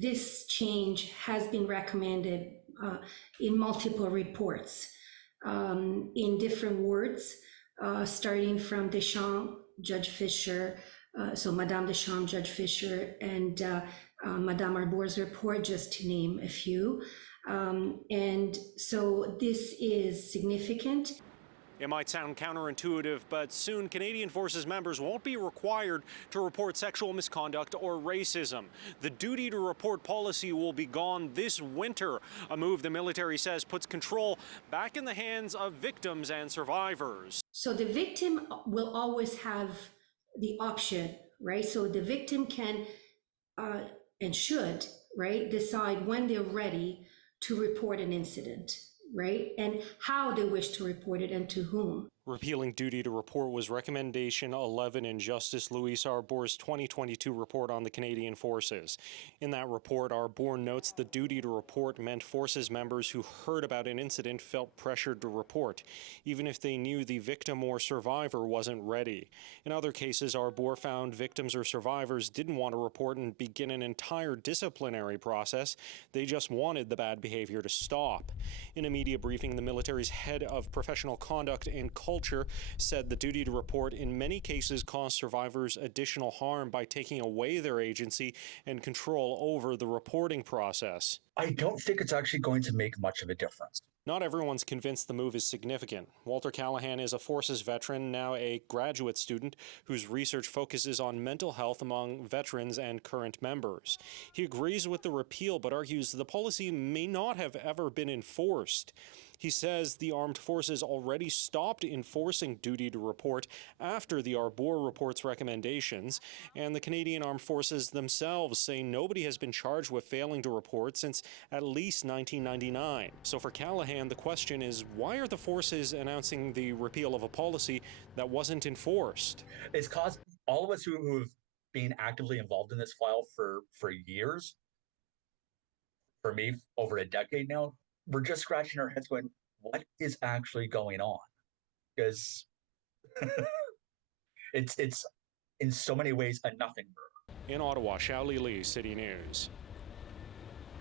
this change has been recommended in multiple reports in different words, starting from Deschamps, Judge Fisher, so Madame Deschamps, Judge Fisher, and Madame Arbour's report, just to name a few. And so this is significant. It might sound counterintuitive, but soon Canadian Forces members won't be required to report sexual misconduct or racism. The duty to report policy will be gone this winter, a move the military says puts control back in the hands of victims and survivors. So the victim will always have the option, right? So the victim can and should, right, decide when they're ready to report an incident, right? And how they wish to report it and to whom. Repealing duty to report was recommendation 11 in Justice Louise Arbour's 2022 report on the Canadian Forces. In that report, Arbour notes the duty to report meant Forces members who heard about an incident felt pressured to report, even if they knew the victim or survivor wasn't ready. In other cases, Arbour found victims or survivors didn't want to report and begin an entire disciplinary process. They just wanted the bad behavior to stop. In a media briefing, the military's head of professional conduct and culture said the duty to report in many cases caused survivors additional harm by taking away their agency and control over the reporting process. I don't think it's actually going to make much of a difference. Not everyone's convinced the move is significant. Walter Callahan is a Forces veteran, now a graduate student, whose research focuses on mental health among veterans and current members. He agrees with the repeal, but argues the policy may not have ever been enforced. He says the armed forces already stopped enforcing duty to report after the Arbour report's recommendations, and the Canadian Armed Forces themselves say nobody has been charged with failing to report since at least 1999. So for Callahan, the question is, why are the forces announcing the repeal of a policy that wasn't enforced? It's caused all of us who have been actively involved in this file for years, for me, over a decade now, we're just scratching our heads going, what is actually going on? Because it's in so many ways a nothing burger. In Ottawa, Xiaoli Li, City News.